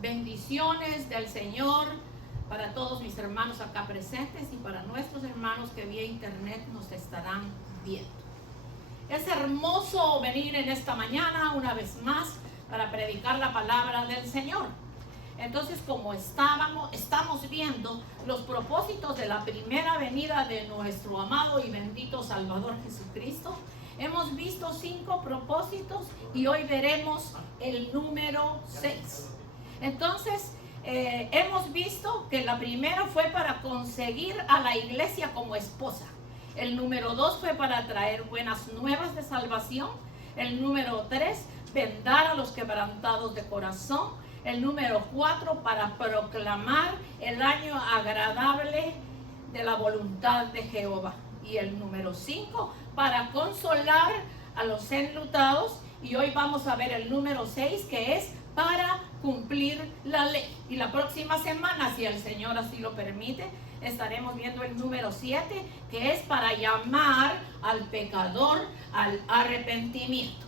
Bendiciones del Señor para todos mis hermanos acá presentes y para nuestros hermanos que vía internet nos estarán viendo. Es hermoso venir en esta mañana una vez más para predicar la palabra del Señor. Entonces, como estamos viendo los propósitos de la primera venida de nuestro amado y bendito Salvador Jesucristo, hemos visto 5 propósitos y hoy veremos el número 6. Entonces, hemos visto que la primera fue para conseguir a la iglesia como esposa. El número 2 fue para traer buenas nuevas de salvación. El número 3, vendar a los quebrantados de corazón. El número 4, para proclamar el año agradable de la voluntad de Jehová. Y el número 5, para consolar a los enlutados. Y hoy vamos a ver el número 6, que es para cumplir la ley. Y la próxima semana, si el Señor así lo permite, estaremos viendo el número 7, que es para llamar al pecador al arrepentimiento.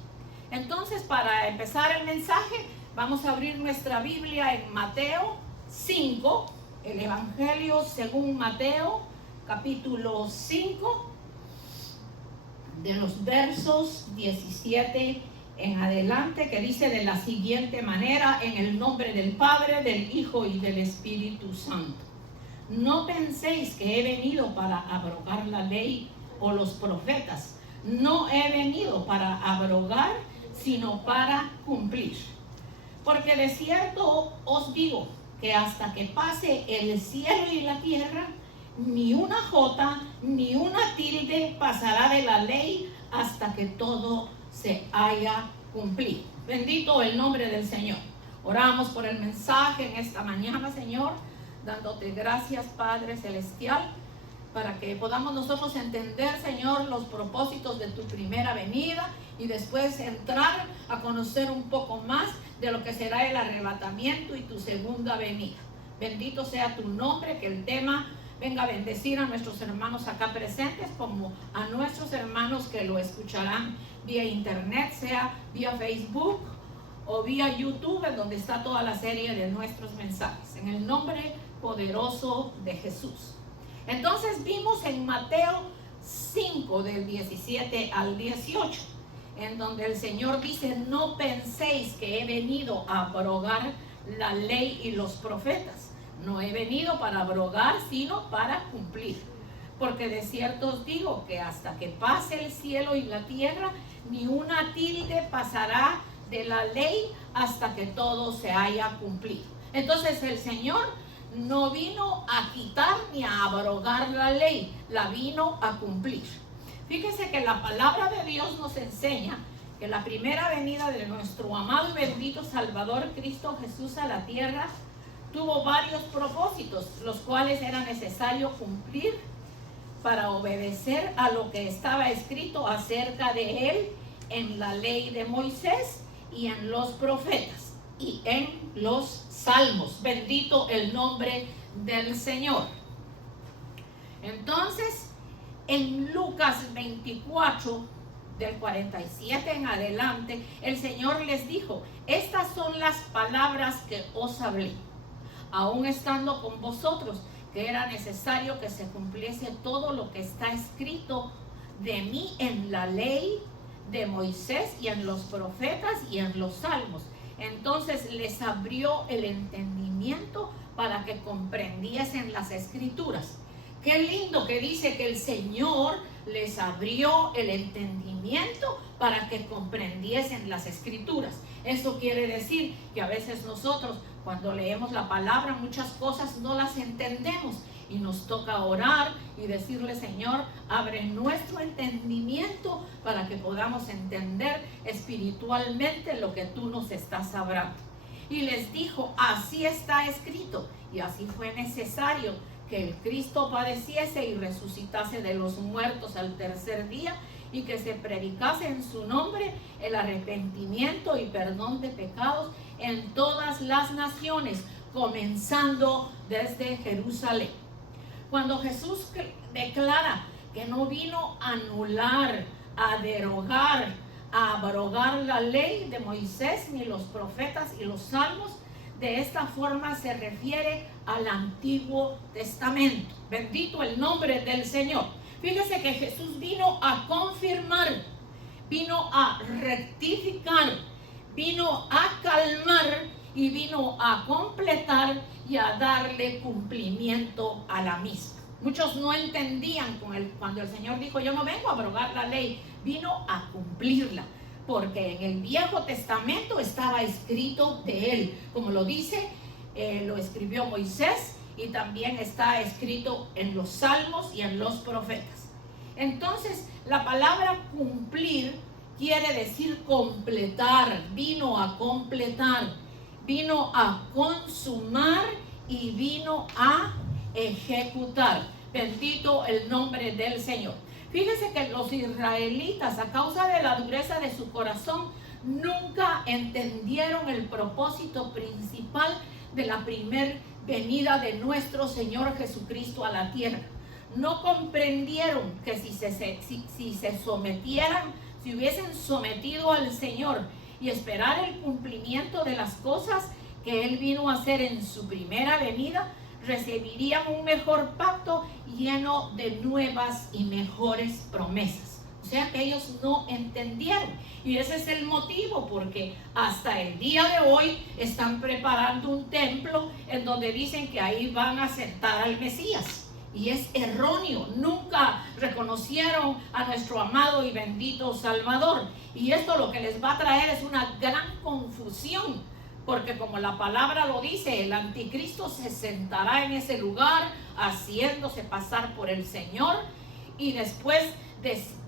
Entonces, para empezar el mensaje, vamos a abrir nuestra Biblia en Mateo 5, el Evangelio según Mateo, capítulo 5, de los versos 17 en adelante, que dice de la siguiente manera: en el nombre del Padre, del Hijo y del Espíritu Santo. No penséis que he venido para abrogar la ley o los profetas. No he venido para abrogar, sino para cumplir. Porque de cierto os digo que hasta que pase el cielo y la tierra, ni una jota ni una tilde pasará de la ley hasta que todo se haya cumplido. Bendito el nombre del Señor. Oramos por el mensaje en esta mañana, Señor, dándote gracias, Padre Celestial, para que podamos nosotros entender, Señor, los propósitos de tu primera venida y después entrar a conocer un poco más de lo que será el arrebatamiento y tu segunda venida. Bendito sea tu nombre, que el tema venga a bendecir a nuestros hermanos acá presentes, como a nuestros hermanos que lo escucharán vía internet, sea vía Facebook o vía YouTube, en donde está toda la serie de nuestros mensajes. En el nombre poderoso de Jesús. Entonces vimos en Mateo 5, del 17 al 18, en donde el Señor dice: no penséis que he venido a abrogar la ley y los profetas. No he venido para abrogar, sino para cumplir. Porque de cierto os digo que hasta que pase el cielo y la tierra, ni una tilde pasará de la ley hasta que todo se haya cumplido. Entonces el Señor no vino a quitar ni a abrogar la ley, la vino a cumplir. Fíjese que la palabra de Dios nos enseña que la primera venida de nuestro amado y bendito Salvador Cristo Jesús a la tierra tuvo varios propósitos, los cuales era necesario cumplir para obedecer a lo que estaba escrito acerca de él en la ley de Moisés y en los profetas y en los salmos. Bendito el nombre del Señor. Entonces, en Lucas 24, del 47 en adelante, el Señor les dijo: estas son las palabras que os hablé, aún estando con vosotros, que era necesario que se cumpliese todo lo que está escrito de mí en la ley de Moisés y en los profetas y en los salmos. Entonces les abrió el entendimiento para que comprendiesen las escrituras. Qué lindo que dice que el Señor les abrió el entendimiento para que comprendiesen las escrituras. Eso quiere decir que a veces nosotros, cuando leemos la palabra, muchas cosas no las entendemos y nos toca orar y decirle: Señor, abre nuestro entendimiento para que podamos entender espiritualmente lo que tú nos estás hablando. Y les dijo: así está escrito, y así fue necesario que el Cristo padeciese y resucitase de los muertos al tercer día, y que se predicase en su nombre el arrepentimiento y perdón de pecados en todas las naciones, comenzando desde Jerusalén. Cuando Jesús declara que no vino a anular, a derogar, a abrogar la ley de Moisés ni los profetas y los salmos, de esta forma se refiere al Antiguo Testamento. Bendito el nombre del Señor. Fíjese que Jesús vino a confirmar, vino a rectificar, vino a calmar y vino a completar y a darle cumplimiento a la misma. Muchos no entendían cuando el Señor dijo: yo no vengo a abrogar la ley, vino a cumplirla, porque en el Viejo Testamento estaba escrito de él, como lo dice, lo escribió Moisés, y también está escrito en los Salmos y en los profetas. Entonces, la palabra cumplir quiere decir completar, vino a completar, vino a consumar y vino a ejecutar. Bendito el nombre del Señor. Fíjese que los israelitas, a causa de la dureza de su corazón, nunca entendieron el propósito principal de la primer venida de nuestro Señor Jesucristo a la tierra. No comprendieron que si se sometieran, si hubiesen sometido al Señor y esperar el cumplimiento de las cosas que Él vino a hacer en su primera venida, recibirían un mejor pacto lleno de nuevas y mejores promesas. O sea que ellos no entendieron, y ese es el motivo porque hasta el día de hoy están preparando un templo en donde dicen que ahí van a sentar al Mesías. Y es erróneo, nunca reconocieron a nuestro amado y bendito Salvador. Y esto lo que les va a traer es una gran confusión, porque como la palabra lo dice, el anticristo se sentará en ese lugar haciéndose pasar por el Señor, y después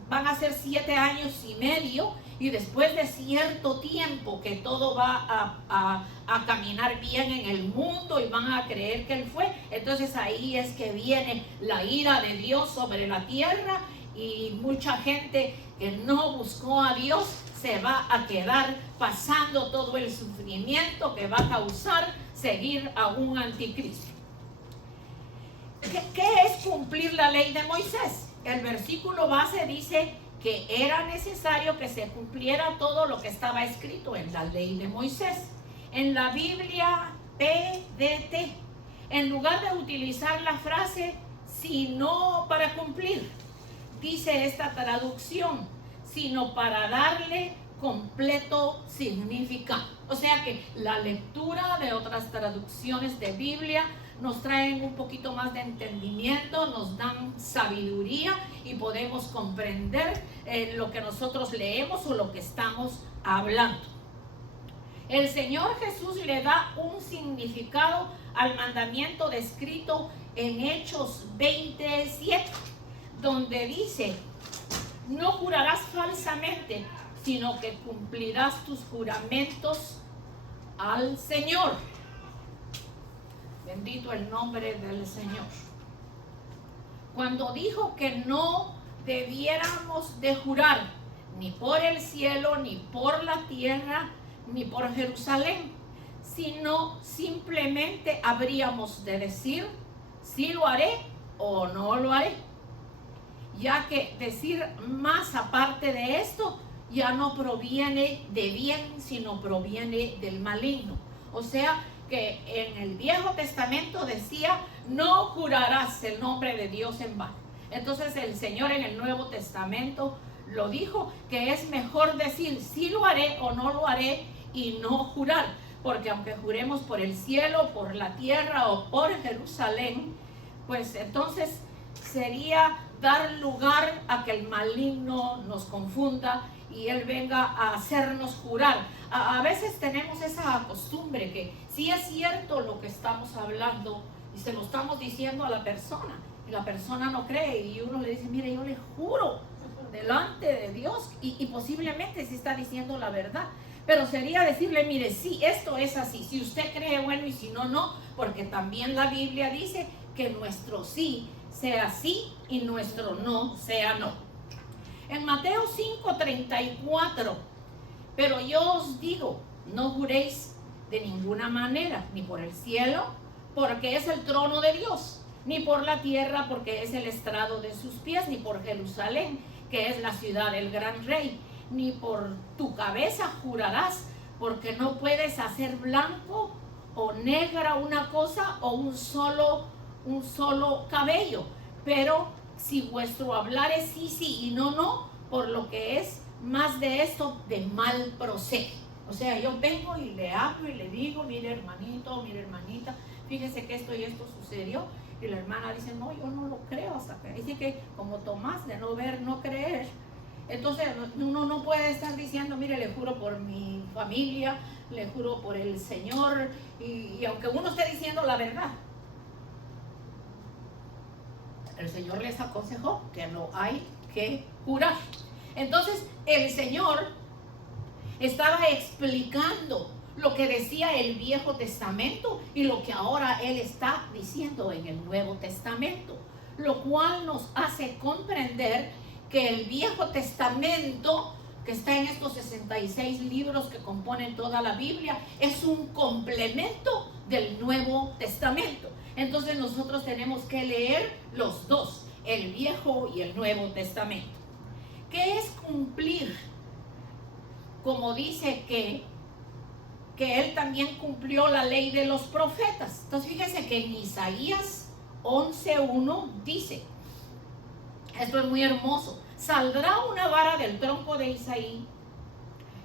van a ser 7 años y medio, y después de cierto tiempo que todo va a caminar bien en el mundo y van a creer que Él fue, entonces ahí es que viene la ira de Dios sobre la tierra, y mucha gente que no buscó a Dios se va a quedar pasando todo el sufrimiento que va a causar seguir a un anticristo. ¿Qué es cumplir la ley de Moisés? El versículo base dice que era necesario que se cumpliera todo lo que estaba escrito en la ley de Moisés. En la Biblia PDT, en lugar de utilizar la frase sino para cumplir, dice esta traducción, sino para darle completo significado. O sea que la lectura de otras traducciones de Biblia nos traen un poquito más de entendimiento, nos dan sabiduría y podemos comprender lo que nosotros leemos o lo que estamos hablando. El Señor Jesús le da un significado al mandamiento descrito en Hechos 27, donde dice: no jurarás falsamente, sino que cumplirás tus juramentos al Señor. Bendito el nombre del Señor. Cuando dijo que no debiéramos de jurar ni por el cielo, ni por la tierra, ni por Jerusalén, sino simplemente habríamos de decir: sí lo haré o no lo haré, ya que decir más aparte de esto ya no proviene de bien, sino proviene del maligno. O sea que en el Viejo Testamento decía: no jurarás el nombre de Dios en vano. Entonces el Señor en el Nuevo Testamento lo dijo, que es mejor decir sí lo haré o no lo haré y no jurar, porque aunque juremos por el cielo, por la tierra o por Jerusalén, pues entonces sería dar lugar a que el maligno nos confunda y él venga a hacernos jurar. A veces tenemos esa costumbre que sí es cierto lo que estamos hablando y se lo estamos diciendo a la persona, y la persona no cree, y uno le dice: mire, yo le juro delante de Dios, y posiblemente sí está diciendo la verdad, pero sería decirle: mire, sí, esto es así, si usted cree, bueno, y si no, no, porque también la Biblia dice que nuestro sí sea sí y nuestro no sea no. En Mateo 5:34, pero yo os digo, no juréis de ninguna manera, ni por el cielo, porque es el trono de Dios, ni por la tierra, porque es el estrado de sus pies, ni por Jerusalén, que es la ciudad del gran rey, ni por tu cabeza jurarás, porque no puedes hacer blanco o negra una cosa o un solo cabello. Pero si vuestro hablar es sí, sí y no, no, por lo que es más de esto, de mal procede. O sea, yo vengo y le hablo y le digo, mire hermanito, mire hermanita, fíjese que esto y esto sucedió. Y la hermana dice, no, yo no lo creo hasta que. Dice que como Tomás, de no ver, no creer. Entonces uno no puede estar diciendo, mire, le juro por mi familia, le juro por el Señor, y aunque uno esté diciendo la verdad, el Señor les aconsejó que no hay que jurar. Entonces el Señor estaba explicando lo que decía el Viejo Testamento y lo que ahora Él está diciendo en el Nuevo Testamento, lo cual nos hace comprender que el Viejo Testamento, que está en estos 66 libros que componen toda la Biblia, es un complemento del Nuevo Testamento. Entonces nosotros tenemos que leer los dos, el Viejo y el Nuevo Testamento. ¿Qué es cumplir? Como dice que Él también cumplió la ley de los profetas. Entonces fíjese que en Isaías 11:1 dice, esto es muy hermoso: saldrá una vara del tronco de Isaí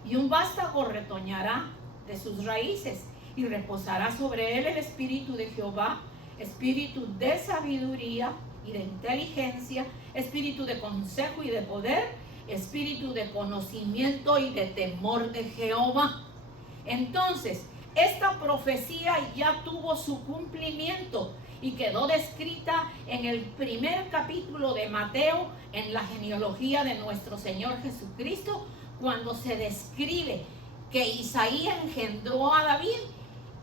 y un vástago retoñará de sus raíces, y reposará sobre él el espíritu de Jehová, espíritu de sabiduría y de inteligencia, espíritu de consejo y de poder, espíritu de conocimiento y de temor de Jehová. Entonces, esta profecía ya tuvo su cumplimiento y quedó descrita en el primer capítulo de Mateo, en la genealogía de nuestro Señor Jesucristo, cuando se describe que Isaí engendró a David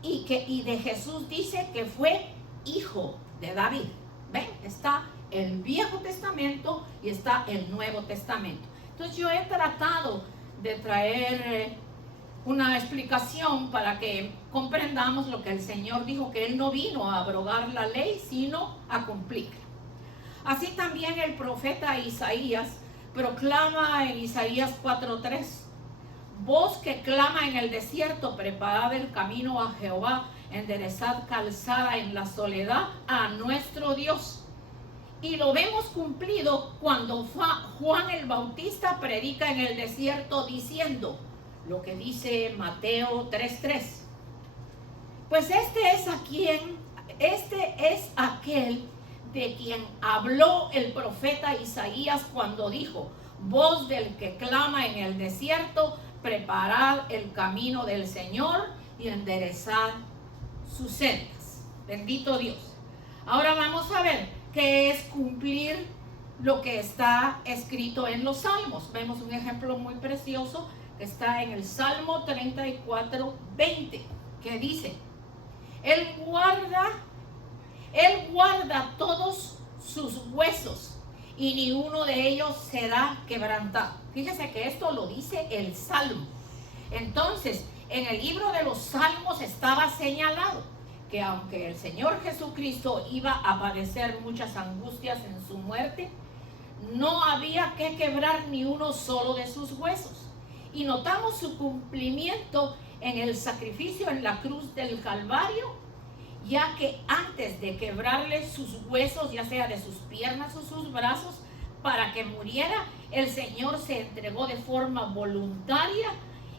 y de Jesús dice que fue hijo de David. ¿Ven? Está el Viejo Testamento y está el Nuevo Testamento. Entonces yo he tratado de traer una explicación para que comprendamos lo que el Señor dijo, que Él no vino a abrogar la ley, sino a cumplirla. Así también el profeta Isaías proclama en Isaías 4:3, voz que clama en el desierto, preparad el camino a Jehová, enderezad calzada en la soledad a nuestro Dios. Y lo vemos cumplido cuando Juan el Bautista predica en el desierto diciendo lo que dice Mateo 3:3. Pues este es aquel de quien habló el profeta Isaías cuando dijo, voz del que clama en el desierto, preparad el camino del Señor y enderezad sus sendas. Bendito Dios. Ahora vamos a ver qué es cumplir lo que está escrito en los Salmos. Vemos un ejemplo muy precioso que está en el Salmo 34:20, que dice, Él guarda todos sus huesos y ni uno de ellos será quebrantado. Fíjese que esto lo dice el Salmo. Entonces, en el libro de los Salmos estaba señalado que aunque el Señor Jesucristo iba a padecer muchas angustias en su muerte, no había que quebrar ni uno solo de sus huesos. Y notamos su cumplimiento en el sacrificio en la cruz del Calvario, ya que antes de quebrarle sus huesos, ya sea de sus piernas o sus brazos, para que muriera, el Señor se entregó de forma voluntaria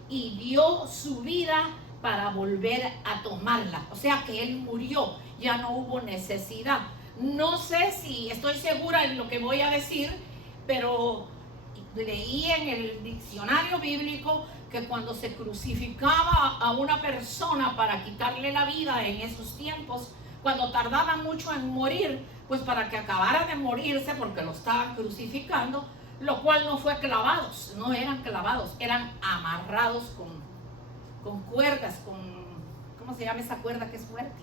y dio su vida para volver a tomarla. O sea que Él murió, ya no hubo necesidad. No sé si estoy segura en lo que voy a decir, pero leí en el diccionario bíblico que cuando se crucificaba a una persona para quitarle la vida en esos tiempos, cuando tardaba mucho en morir, pues para que acabara de morirse porque lo estaban crucificando, lo cual no fue clavados, no eran clavados, eran amarrados con cuerdas, ¿cómo se llama esa cuerda que es fuerte?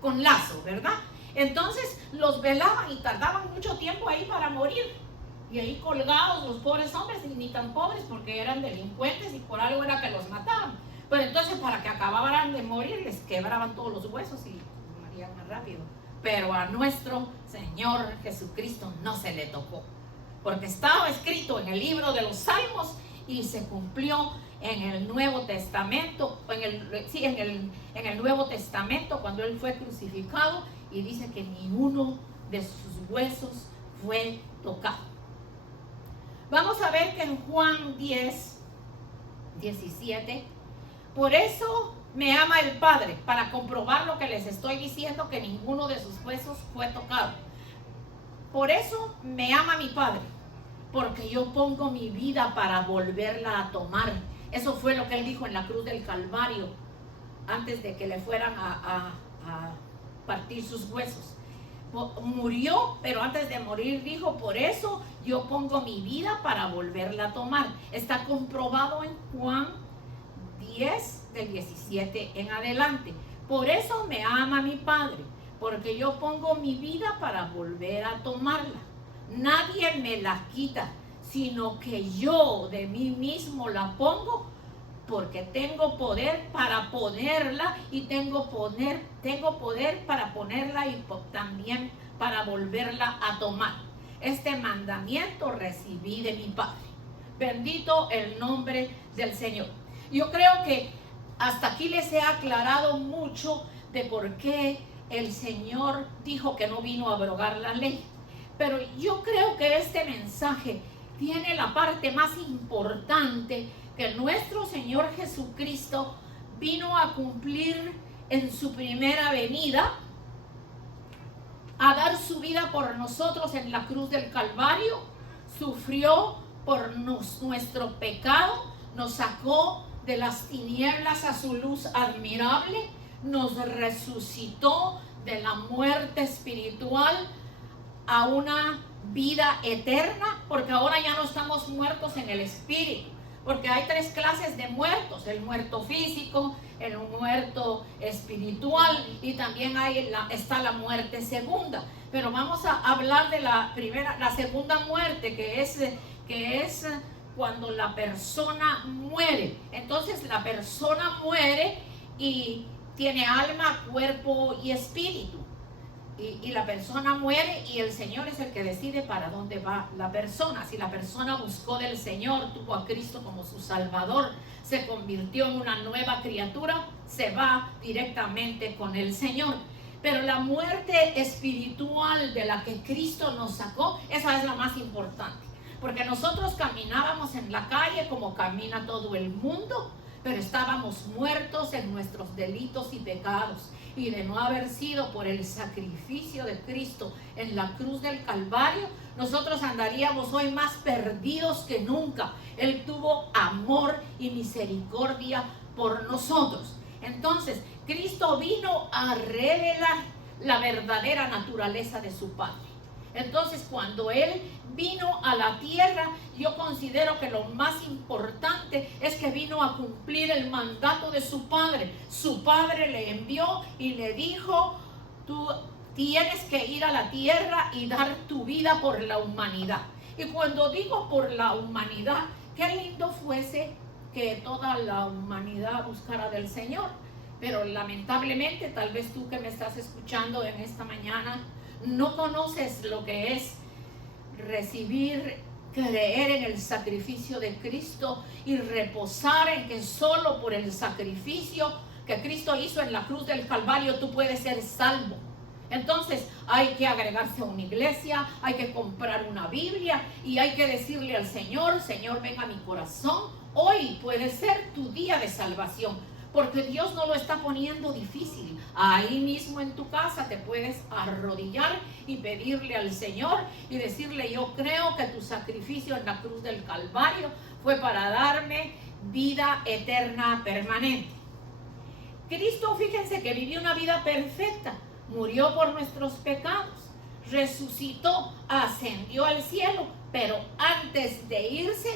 Con lazo, ¿verdad? Entonces los velaban y tardaban mucho tiempo ahí para morir. Y ahí colgados los pobres hombres, y ni tan pobres porque eran delincuentes y por algo era que los mataban. Pero entonces para que acabaran de morir les quebraban todos los huesos y morían más rápido. Pero a nuestro Señor Jesucristo no se le tocó, porque estaba escrito en el libro de los Salmos y se cumplió en el Nuevo Testamento, en el Nuevo Testamento, cuando Él fue crucificado, y dice que ninguno de sus huesos fue tocado. Vamos a ver que en Juan 10:17, por eso me ama el Padre, para comprobar lo que les estoy diciendo, que ninguno de sus huesos fue tocado. Por eso me ama mi Padre, porque yo pongo mi vida para volverla a tomar. Eso fue lo que Él dijo en la cruz del Calvario, antes de que le fueran a partir sus huesos. Murió, pero antes de morir dijo, por eso yo pongo mi vida para volverla a tomar. Está comprobado en Juan 10:17 en adelante. Por eso me ama mi Padre, porque yo pongo mi vida para volver a tomarla. Nadie me la quita, sino que yo de mí mismo la pongo, porque tengo poder para ponerla y tengo poder para ponerla y también para volverla a tomar. Este mandamiento recibí de mi Padre. Bendito el nombre del Señor. Yo creo que hasta aquí les he aclarado mucho de por qué el Señor dijo que no vino a abrogar la ley. Pero yo creo que este mensaje tiene la parte más importante, que nuestro Señor Jesucristo vino a cumplir en su primera venida, a dar su vida por nosotros en la cruz del Calvario, sufrió por nuestro pecado, nos sacó de las tinieblas a su luz admirable, nos resucitó de la muerte espiritual a una vida eterna, porque ahora ya no estamos muertos en el espíritu, porque hay tres clases de muertos: el muerto físico, el muerto espiritual, y también está la muerte segunda. Pero vamos a hablar de la segunda muerte, que es cuando la persona muere. Entonces la persona muere y tiene alma, cuerpo y espíritu. Y la persona muere y el Señor es el que decide para dónde va la persona. Si la persona buscó del Señor, tuvo a Cristo como su Salvador, se convirtió en una nueva criatura, se va directamente con el Señor. Pero la muerte espiritual de la que Cristo nos sacó, esa es la más importante. Porque nosotros caminábamos en la calle como camina todo el mundo, pero estábamos muertos en nuestros delitos y pecados. Y de no haber sido por el sacrificio de Cristo en la cruz del Calvario, nosotros andaríamos hoy más perdidos que nunca. Él tuvo amor y misericordia por nosotros. Entonces, Cristo vino a revelar la verdadera naturaleza de su Padre. Entonces, cuando Él vino a la tierra, yo considero que lo más importante es que vino a cumplir el mandato de su Padre. Su Padre le envió y le dijo: tú tienes que ir a la tierra y dar tu vida por la humanidad. Y cuando digo por la humanidad, qué lindo fuese que toda la humanidad buscara del Señor. Pero lamentablemente, tal vez tú que me estás escuchando en esta mañana, no conoces lo que es creer en el sacrificio de Cristo y reposar en que solo por el sacrificio que Cristo hizo en la cruz del Calvario tú puedes ser salvo. Entonces hay que agregarse a una iglesia, hay que comprar una Biblia y hay que decirle al Señor: Señor, ven a mi corazón. Hoy puede ser tu día de salvación, porque Dios no lo está poniendo difícil. Ahí mismo en tu casa te puedes arrodillar y pedirle al Señor y decirle: yo creo que tu sacrificio en la cruz del Calvario fue para darme vida eterna permanente. Cristo, fíjense que vivió una vida perfecta, murió por nuestros pecados, resucitó, ascendió al cielo, pero antes de irse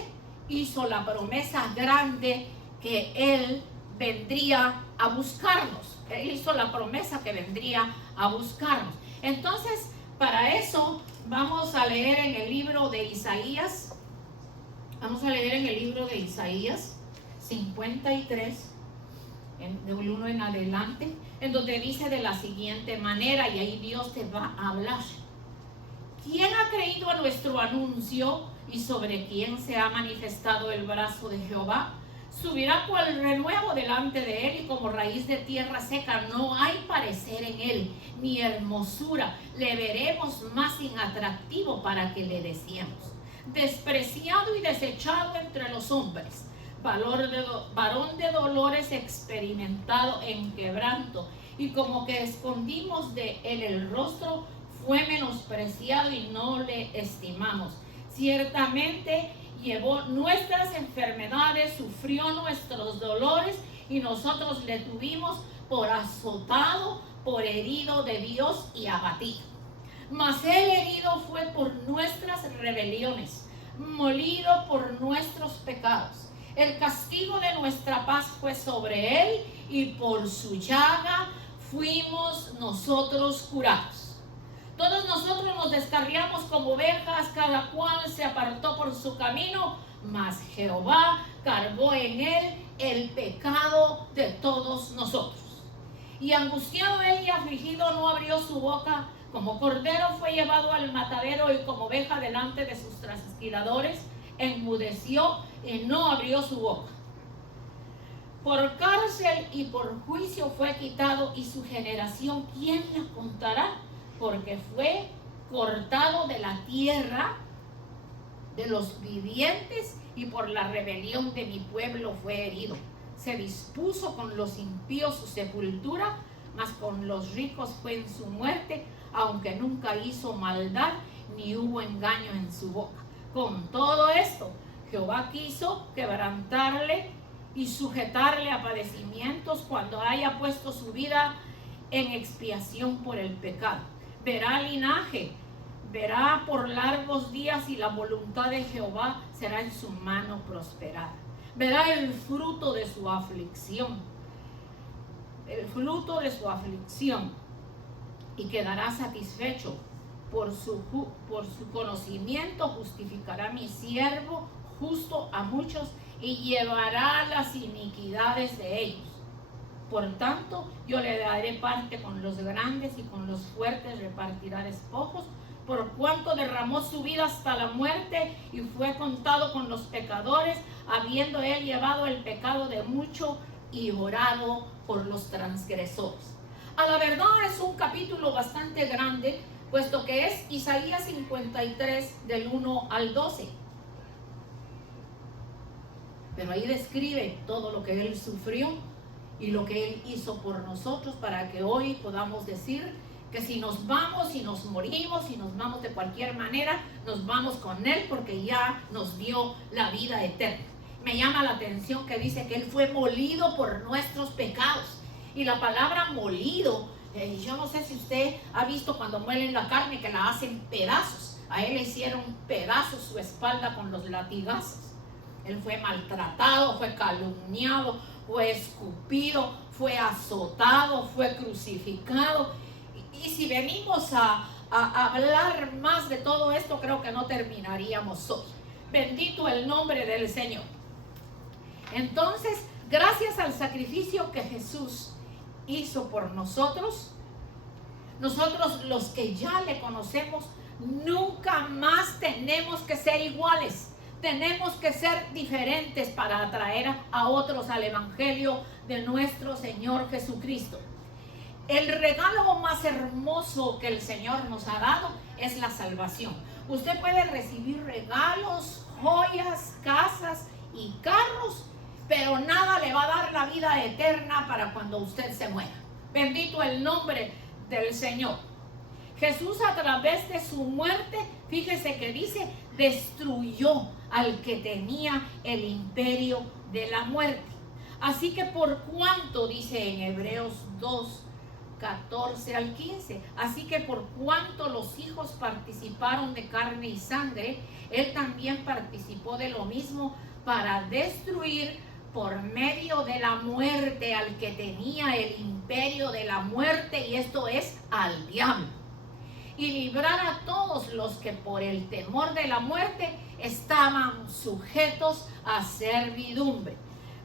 hizo la promesa grande que Él vendría a buscarnos. Él hizo la promesa que vendría a buscarnos. Entonces, para eso vamos a leer en el libro de Isaías. Vamos a leer en el libro de Isaías 53, del 1 en adelante, en donde dice de la siguiente manera, y ahí Dios te va a hablar: ¿quién ha creído a nuestro anuncio y sobre quién se ha manifestado el brazo de Jehová? Subirá cual renuevo delante de él y como raíz de tierra seca. No hay parecer en él, ni hermosura. Le veremos más inatractivo para que le deseemos. Despreciado y desechado entre los hombres. Varón de dolores, experimentado en quebranto. Y como que escondimos de él el rostro, fue menospreciado y no le estimamos. Ciertamente llevó nuestras enfermedades, sufrió nuestros dolores y nosotros le tuvimos por azotado, por herido de Dios y abatido. Mas él herido fue por nuestras rebeliones, molido por nuestros pecados. El castigo de nuestra paz fue sobre él y por su llaga fuimos nosotros curados. Todos nosotros nos descarriamos como ovejas, cada cual se apartó por su camino, mas Jehová cargó en él el pecado de todos nosotros. Y angustiado él y afligido no abrió su boca, como cordero fue llevado al matadero y como oveja delante de sus trasquiladores, enmudeció y no abrió su boca. Por cárcel y por juicio fue quitado, y su generación, ¿quién la contará? Porque fue cortado de la tierra de los vivientes y por la rebelión de mi pueblo fue herido. Se dispuso con los impíos su sepultura, mas con los ricos fue en su muerte, aunque nunca hizo maldad ni hubo engaño en su boca. Con todo esto, Jehová quiso quebrantarle y sujetarle a padecimientos cuando haya puesto su vida en expiación por el pecado. Verá linaje, verá por largos días y la voluntad de Jehová será en su mano prosperada. Verá el fruto de su aflicción, y quedará satisfecho. Por su conocimiento justificará mi siervo justo a muchos y llevará las iniquidades de ellos. Por tanto, yo le daré parte con los grandes y con los fuertes repartirá despojos, por cuanto derramó su vida hasta la muerte y fue contado con los pecadores, habiendo él llevado el pecado de mucho y orado por los transgresores. A la verdad es un capítulo bastante grande, puesto que es Isaías 53 del 1 al 12. Pero ahí describe todo lo que él sufrió y lo que él hizo por nosotros, para que hoy podamos decir que si nos vamos, si nos morimos, si nos vamos de cualquier manera, nos vamos con él porque ya nos dio la vida eterna. Me llama la atención que dice que él fue molido por nuestros pecados. Y la palabra molido, yo no sé si usted ha visto cuando muelen la carne que la hacen pedazos. A él le hicieron pedazos su espalda con los latigazos. Él fue maltratado, fue calumniado, fue escupido, fue azotado, fue crucificado. Y si venimos a hablar más de todo esto, creo que no terminaríamos hoy. Bendito el nombre del Señor. Entonces, gracias al sacrificio que Jesús hizo por nosotros, nosotros los que ya le conocemos, nunca más tenemos que ser iguales. Tenemos que ser diferentes para atraer a otros al Evangelio de nuestro Señor Jesucristo. El regalo más hermoso que el Señor nos ha dado es la salvación. Usted puede recibir regalos, joyas, casas y carros, pero nada le va a dar la vida eterna para cuando usted se muera. Bendito el nombre del Señor. Jesús, a través de su muerte, fíjese que dice, destruyó al que tenía el imperio de la muerte. Así que por cuanto, dice en Hebreos 2, 14 al 15, así que por cuanto los hijos participaron de carne y sangre, él también participó de lo mismo para destruir por medio de la muerte al que tenía el imperio de la muerte, y esto es al diablo, y librar a todos los que por el temor de la muerte estaban sujetos a servidumbre.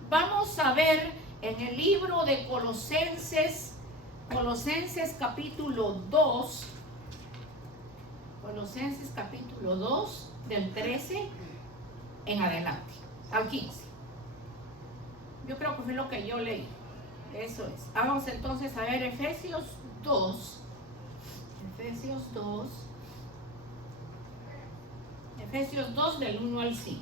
Vamos a ver en el libro de Colosenses capítulo 2, Colosenses capítulo 2, del 13 en adelante, al 15. Yo creo que fue lo que yo leí. Eso es. Vamos entonces a ver Efesios 2. Efesios 2. Efesios 2 del 1 al 5.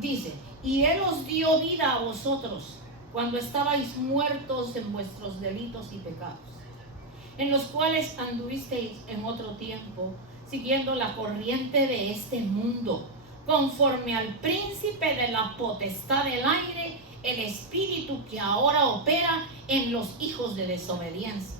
Dice, y Él os dio vida a vosotros cuando estabais muertos en vuestros delitos y pecados, en los cuales anduvisteis en otro tiempo, siguiendo la corriente de este mundo, conforme al príncipe de la potestad del aire, el espíritu que ahora opera en los hijos de desobediencia,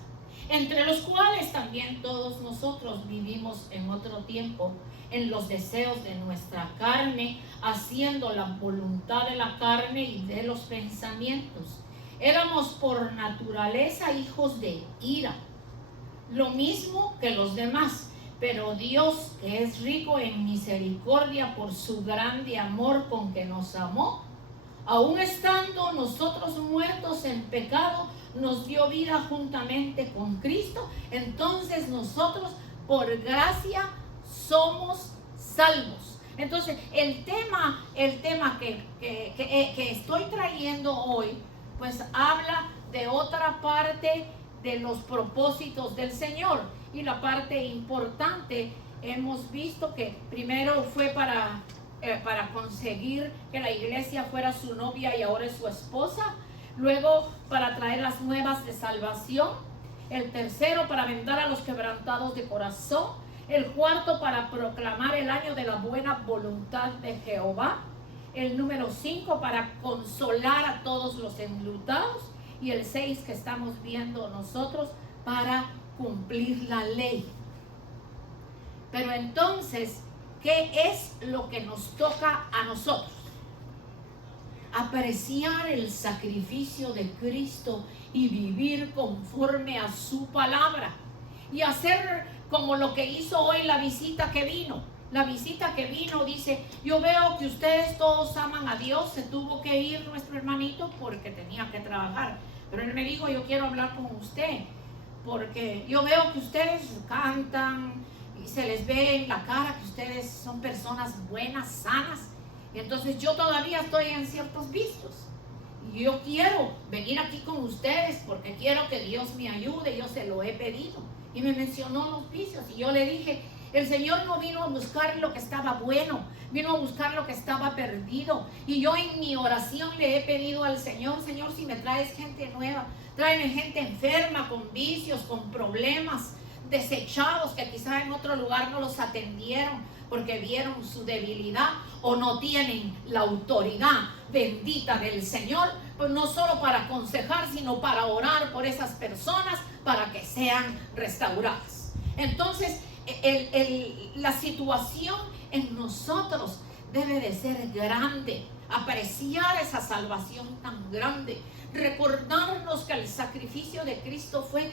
entre los cuales también todos nosotros vivimos en otro tiempo, en los deseos de nuestra carne, haciendo la voluntad de la carne y de los pensamientos. Éramos por naturaleza hijos de ira, lo mismo que los demás, pero Dios, que es rico en misericordia por su grande amor con que nos amó, aun estando nosotros muertos en pecado, nos dio vida juntamente con Cristo. Entonces nosotros por gracia somos salvos. Entonces el tema que estoy trayendo hoy, pues habla de otra parte de los propósitos del Señor. Y la parte importante, hemos visto que primero fue para conseguir que la iglesia fuera su novia y ahora es su esposa. Luego para traer las nuevas de salvación. El tercero para vendar a los quebrantados de corazón. El cuarto para proclamar el año de la buena voluntad de Jehová. El número 5 para consolar a todos los enlutados. Y el 6 que estamos viendo nosotros para cumplir la ley. Pero entonces, ¿qué es lo que nos toca a nosotros? Apreciar el sacrificio de Cristo y vivir conforme a su palabra. Y hacer como lo que hizo hoy la visita que vino. La visita que vino dice, yo veo que ustedes todos aman a Dios. Se tuvo que ir nuestro hermanito porque tenía que trabajar. Pero él me dijo, yo quiero hablar con usted, porque yo veo que ustedes cantan y se les ve en la cara que ustedes son personas buenas, sanas. Y entonces yo todavía estoy en ciertos vicios. Y yo quiero venir aquí con ustedes porque quiero que Dios me ayude. Yo se lo he pedido. Y me mencionó los vicios. Y yo le dije, el Señor no vino a buscar lo que estaba bueno, vino a buscar lo que estaba perdido. Y yo en mi oración le he pedido al Señor, Señor, si me traes gente nueva, tráeme gente enferma, con vicios, con problemas, desechados, que quizás en otro lugar no los atendieron porque vieron su debilidad o no tienen la autoridad bendita del Señor, pues no solo para aconsejar, sino para orar por esas personas para que sean restauradas. Entonces, la situación en nosotros debe de ser grande, apreciar esa salvación tan grande, recordarnos que el sacrificio de Cristo fue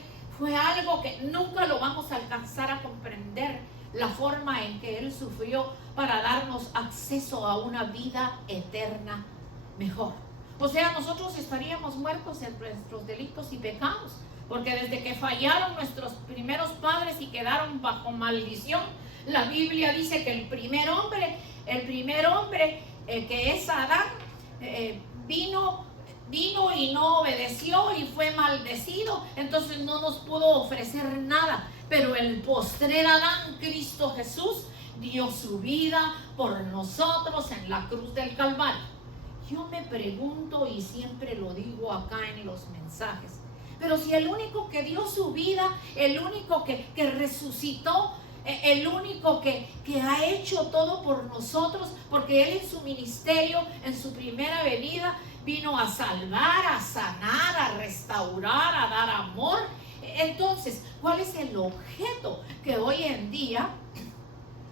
algo que nunca lo vamos a alcanzar a comprender, la forma en que Él sufrió para darnos acceso a una vida eterna mejor. O sea, nosotros estaríamos muertos en nuestros delitos y pecados, porque desde que fallaron nuestros primeros padres y quedaron bajo maldición, la Biblia dice que el primer hombre que es Adán, vino y no obedeció y fue maldecido, entonces no nos pudo ofrecer nada. Pero el postrer Adán, Cristo Jesús, dio su vida por nosotros en la cruz del Calvario. Yo me pregunto, y siempre lo digo acá en los mensajes, pero si el único que dio su vida, el único que resucitó, el único que ha hecho todo por nosotros, porque Él en su ministerio, en su primera venida, vino a salvar, a sanar, a restaurar, a dar amor. Entonces, ¿cuál es el objeto? Que hoy en día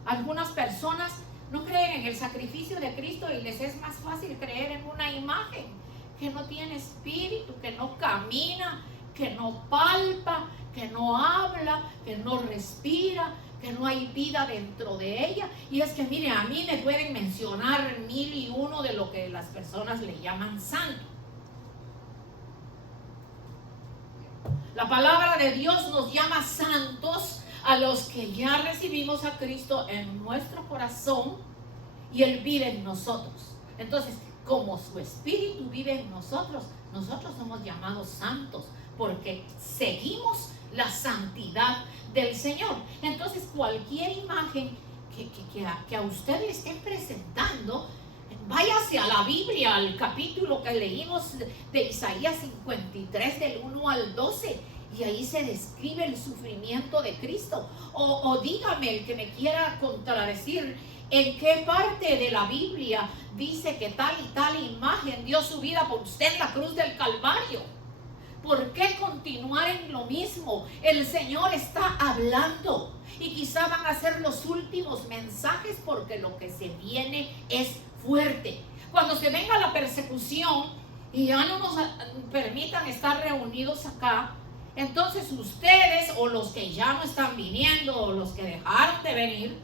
algunas personas no creen en el sacrificio de Cristo y les es más fácil creer en una imagen que no tiene espíritu, que no camina, que no palpa, que no habla, que no respira, que no hay vida dentro de ella. Y es que mire, a mí me pueden mencionar 1001 de lo que las personas le llaman santo. La palabra de Dios nos llama santos a los que ya recibimos a Cristo en nuestro corazón y Él vive en nosotros. Entonces, como su Espíritu vive en nosotros, nosotros somos llamados santos porque seguimos la santidad del Señor. Entonces, cualquier imagen que a usted le estén presentando, váyase a la Biblia, al capítulo que leímos de Isaías 53, del 1 al 12, y ahí se describe el sufrimiento de Cristo. O dígame, el que me quiera contradecir, ¿en qué parte de la Biblia dice que tal y tal imagen dio su vida por usted en la cruz del Calvario? ¿Por qué continuar en lo mismo? El Señor está hablando y quizá van a ser los últimos mensajes porque lo que se viene es fuerte. Cuando se venga la persecución y ya no nos permitan estar reunidos acá, entonces ustedes o los que ya no están viniendo o los que dejaron de venir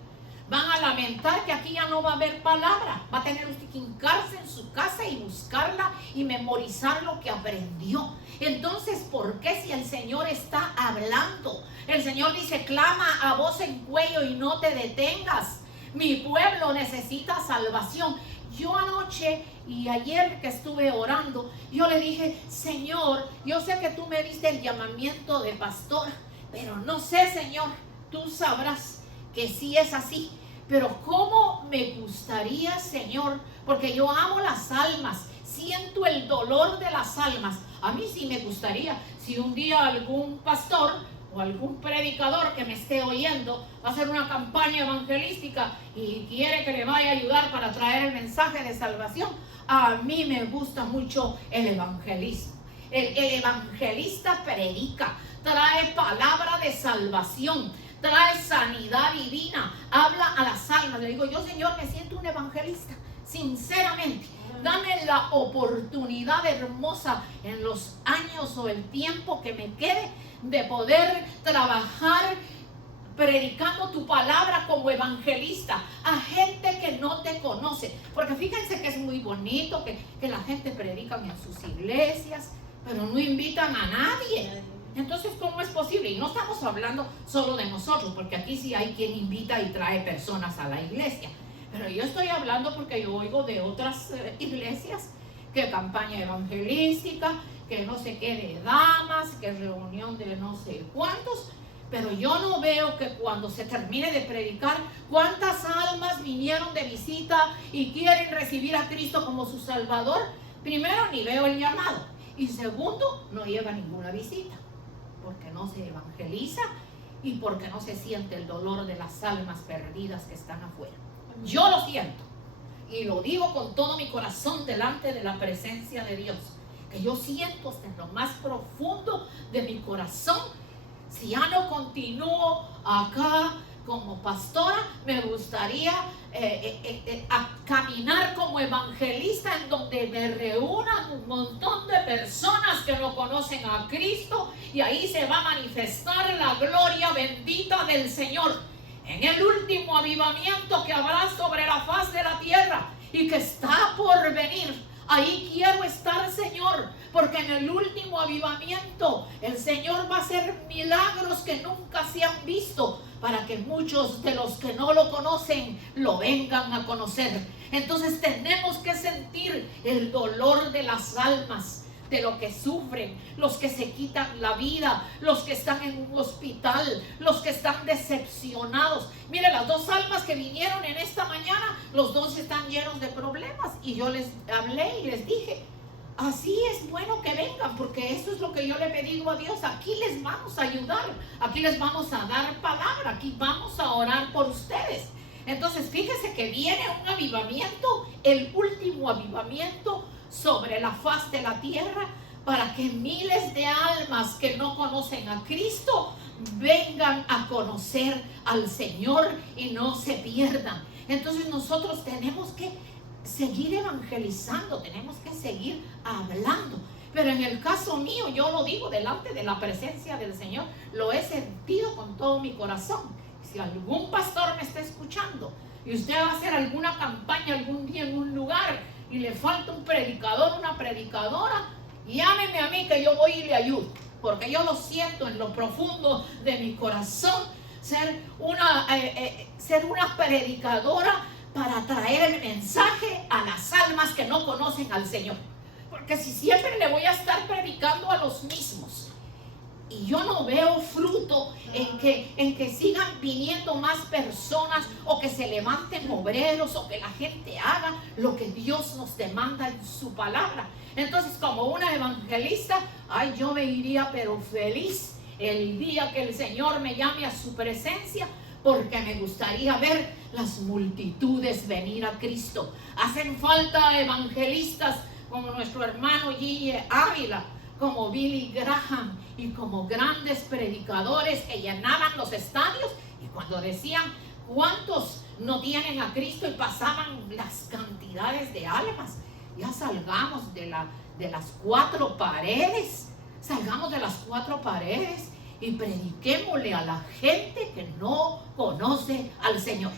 van a lamentar que aquí ya no va a haber palabra. Va a tener usted que hincarse en su casa y buscarla y memorizar lo que aprendió. Entonces, ¿por qué si el Señor está hablando? El Señor dice, clama a voz en cuello y no te detengas. Mi pueblo necesita salvación. Yo anoche y ayer que estuve orando, yo le dije, Señor, yo sé que tú me diste el llamamiento de pastor, pero no sé, Señor, tú sabrás que sí es así, pero cómo me gustaría, Señor, porque yo amo las almas, siento el dolor de las almas. A mí sí me gustaría, si un día algún pastor o algún predicador que me esté oyendo va a hacer una campaña evangelística y quiere que le vaya a ayudar para traer el mensaje de salvación, a mí me gusta mucho el evangelismo. El evangelista predica, trae palabra de salvación, trae sanidad divina, habla a las almas. Le digo, yo, Señor, me siento un evangelista, sinceramente. Dame la oportunidad hermosa en los años o el tiempo que me quede de poder trabajar predicando tu palabra como evangelista a gente que no te conoce. Porque fíjense que es muy bonito que la gente predica en sus iglesias, pero no invitan a nadie. Entonces, ¿cómo es posible? Y no estamos hablando solo de nosotros, porque aquí sí hay quien invita y trae personas a la iglesia. Pero yo estoy hablando porque yo oigo de otras iglesias, que campaña evangelística, que no sé qué de damas, que reunión de no sé cuántos. Pero yo no veo que cuando se termine de predicar, cuántas almas vinieron de visita y quieren recibir a Cristo como su Salvador. Primero, ni veo el llamado. Y segundo, no llega ninguna visita, porque no se evangeliza y porque no se siente el dolor de las almas perdidas que están afuera. Yo lo siento y lo digo con todo mi corazón delante de la presencia de Dios, que yo siento hasta en lo más profundo de mi corazón. Si ya no continúo acá como pastora, me gustaría caminar como evangelista en donde me reúnan un montón de personas que no conocen a Cristo y ahí se va a manifestar la gloria bendita del Señor en el último avivamiento que habrá sobre la faz de la tierra y que está por venir. Ahí quiero estar, Señor, porque en el último avivamiento el Señor va a hacer milagros que nunca se han visto, para que muchos de los que no lo conocen lo vengan a conocer. Entonces tenemos que sentir el dolor de las almas, de lo que sufren, los que se quitan la vida, los que están en un hospital, los que están decepcionados. Mire, las dos almas que vinieron en esta mañana, los dos están llenos de problemas y yo les hablé y les dije, así es bueno que vengan, porque eso es lo que yo le he pedido a Dios. Aquí les vamos a ayudar, aquí les vamos a dar palabra, aquí vamos a orar por ustedes. Entonces fíjese que viene un avivamiento, el último avivamiento sobre la faz de la tierra, para que miles de almas que no conocen a Cristo vengan a conocer al Señor y no se pierdan. Entonces nosotros tenemos que seguir evangelizando, tenemos que seguir hablando. Pero en el caso mío, yo lo digo delante de la presencia del Señor, lo he sentido con todo mi corazón. Si algún pastor me está escuchando y usted va a hacer alguna campaña algún día en un lugar y le falta un predicador, una predicadora, llámeme a mí que yo voy y le ayudo, porque yo lo siento en lo profundo de mi corazón, ser una predicadora para traer el mensaje a las almas que no conocen al Señor. Porque si siempre le voy a estar predicando a los mismos y yo no veo fruto en que sigan viniendo más personas, o que se levanten obreros, o que la gente haga lo que Dios nos demanda en su palabra, entonces como una evangelista, ay, yo me iría pero feliz el día que el Señor me llame a su presencia, porque me gustaría ver las multitudes venir a Cristo. Hacen falta evangelistas como nuestro hermano G. Ávila, como Billy Graham, y como grandes predicadores que llenaban los estadios, y cuando decían cuántos no tienen a Cristo y pasaban las cantidades de almas. Ya salgamos de las cuatro paredes, salgamos de las cuatro paredes y prediquémosle a la gente que no conoce al Señor.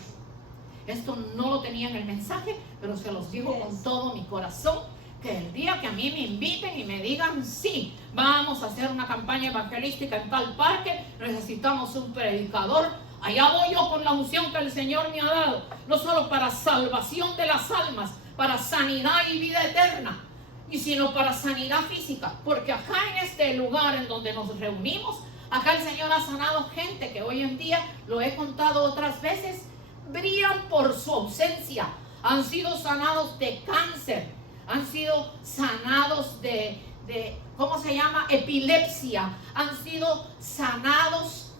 Esto no lo tenía en el mensaje, pero se los digo con todo mi corazón, que el día que a mí me inviten y me digan, sí, vamos a hacer una campaña evangelística en tal parque, necesitamos un predicador, allá voy yo con la unción que el Señor me ha dado, no solo para salvación de las almas, para sanidad y vida eterna, y sino para sanidad física, porque acá en este lugar en donde nos reunimos, acá el Señor ha sanado gente que hoy en día, lo he contado otras veces, brillan por su ausencia. Han sido sanados de cáncer, han sido sanados de ¿cómo se llama? Epilepsia, han sido sanados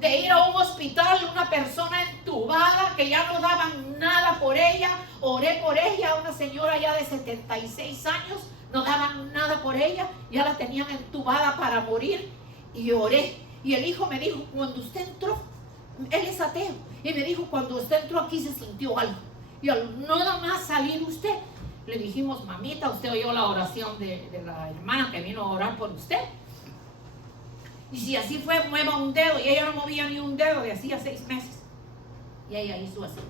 de ir a un hospital, una persona entubada que ya no daban nada por ella. Oré por ella, una señora ya de 76 años, no daban nada por ella, ya la tenían entubada para morir, y oré, y el hijo me dijo, cuando usted entró, él es ateo, y me dijo, cuando usted entró aquí se sintió algo, y al nada más salir usted, le dijimos, mamita, usted oyó la oración de la hermana que vino a orar por usted. Y si así fue, mueva un dedo. Y ella no movía ni un dedo de hacía 6 meses. Y ella hizo así.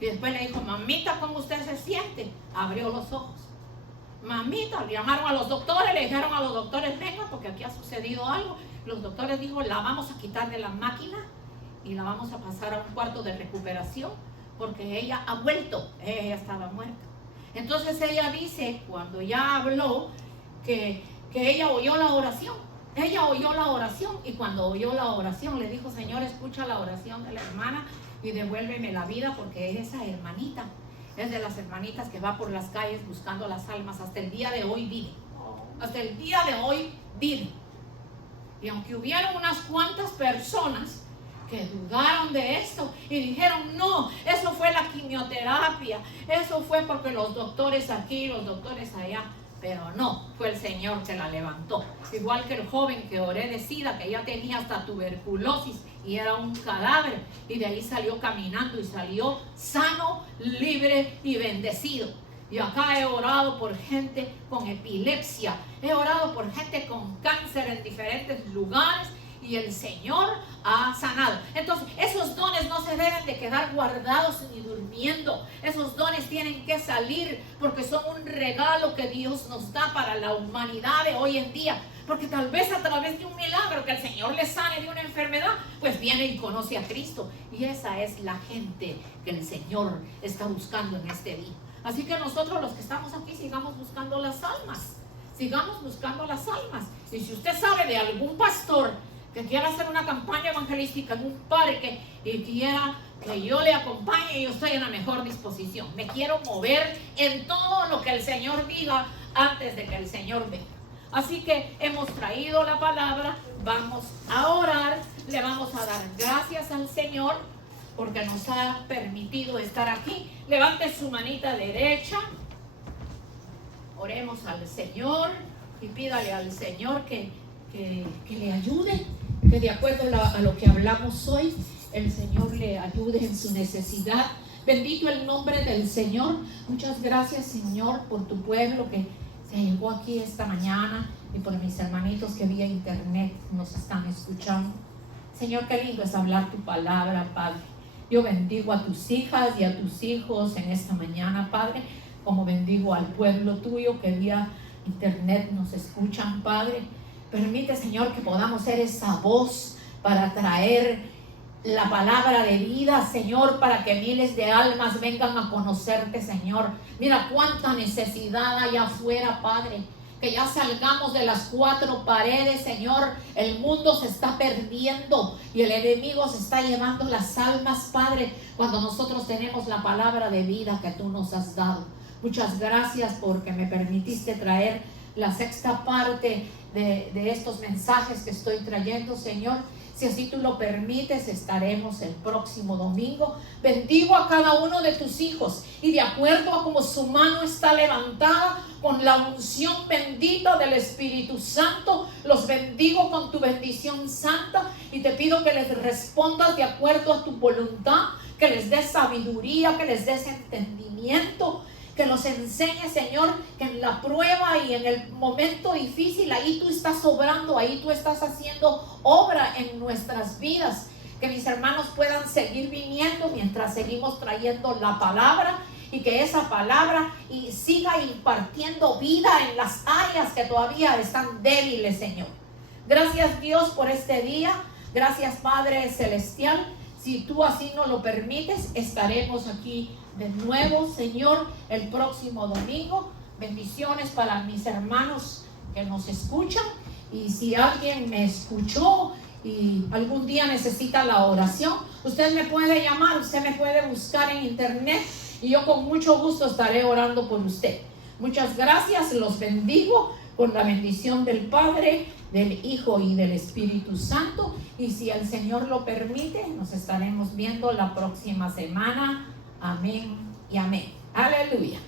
Y después le dijo, mamita, ¿cómo usted se siente? Abrió los ojos. Mamita, le llamaron a los doctores, le dijeron a los doctores, venga, porque aquí ha sucedido algo. Los doctores dijo, la vamos a quitar de la máquina y la vamos a pasar a un cuarto de recuperación, porque ella ha vuelto, ella estaba muerta. Entonces ella dice, cuando ya habló, que ella oyó la oración. Ella oyó la oración, y cuando oyó la oración le dijo, Señor, escucha la oración de la hermana y devuélveme la vida, porque es esa hermanita, es de las hermanitas que va por las calles buscando las almas. Hasta el día de hoy vive. Hasta el día de hoy vive. Y aunque hubieron unas cuantas personas que dudaron de esto y dijeron, no, eso fue la quimioterapia, eso fue porque los doctores aquí, los doctores allá, pero no, fue el Señor que la levantó. Igual que el joven que oré de SIDA, que ya tenía hasta tuberculosis y era un cadáver, y de ahí salió caminando y salió sano, libre y bendecido. Y acá he orado por gente con epilepsia, he orado por gente con cáncer en diferentes lugares, y el Señor ha sanado. Entonces, esos dones no se deben de quedar guardados ni durmiendo. Esos dones tienen que salir, porque son un regalo que Dios nos da para la humanidad de hoy en día. Porque tal vez a través de un milagro que el Señor le sane de una enfermedad, pues viene y conoce a Cristo. Y esa es la gente que el Señor está buscando en este día. Así que nosotros, los que estamos aquí, sigamos buscando las almas. Sigamos buscando las almas. Y si usted sabe de algún pastor que quiera hacer una campaña evangelística en un parque y quiera que yo le acompañe, yo estoy en la mejor disposición. Me quiero mover en todo lo que el Señor diga antes de que el Señor venga. Así que hemos traído la palabra, vamos a orar, le vamos a dar gracias al Señor porque nos ha permitido estar aquí. Levante su manita derecha, oremos al Señor y pídale al Señor que le ayude, que de acuerdo a lo que hablamos hoy, el Señor le ayude en su necesidad. Bendito el nombre del Señor. Muchas gracias, Señor, por tu pueblo que se llegó aquí esta mañana, y por mis hermanitos que vía internet nos están escuchando. Señor, qué lindo es hablar tu palabra, Padre. Yo bendigo a tus hijas y a tus hijos en esta mañana, Padre, como bendigo al pueblo tuyo que vía internet nos escuchan, Padre. Permite, Señor, que podamos ser esa voz para traer la palabra de vida, Señor, para que miles de almas vengan a conocerte, Señor. Mira cuánta necesidad hay afuera, Padre. Que ya salgamos de las cuatro paredes, Señor. El mundo se está perdiendo y el enemigo se está llevando las almas, Padre, cuando nosotros tenemos la palabra de vida que tú nos has dado. Muchas gracias porque me permitiste traer la sexta parte de estos mensajes que estoy trayendo, Señor. Si así tú lo permites, estaremos el próximo domingo. Bendigo a cada uno de tus hijos y de acuerdo a como su mano está levantada, con la unción bendita del Espíritu Santo, los bendigo con tu bendición santa y te pido que les respondas de acuerdo a tu voluntad, que les des sabiduría, que les des entendimiento, que los enseñe, Señor, que en la prueba y en el momento difícil, ahí tú estás obrando, ahí tú estás haciendo obra en nuestras vidas. Que mis hermanos puedan seguir viniendo mientras seguimos trayendo la palabra y que esa palabra siga impartiendo vida en las áreas que todavía están débiles, Señor. Gracias, Dios, por este día. Gracias, Padre Celestial. Si tú así nos lo permites, estaremos aquí de nuevo, Señor, el próximo domingo. Bendiciones para mis hermanos que nos escuchan. Y si alguien me escuchó y algún día necesita la oración, usted me puede llamar, usted me puede buscar en internet y yo con mucho gusto estaré orando por usted. Muchas gracias, los bendigo con la bendición del Padre, del Hijo y del Espíritu Santo. Y si el Señor lo permite, nos estaremos viendo la próxima semana. Amén y amén. Aleluya.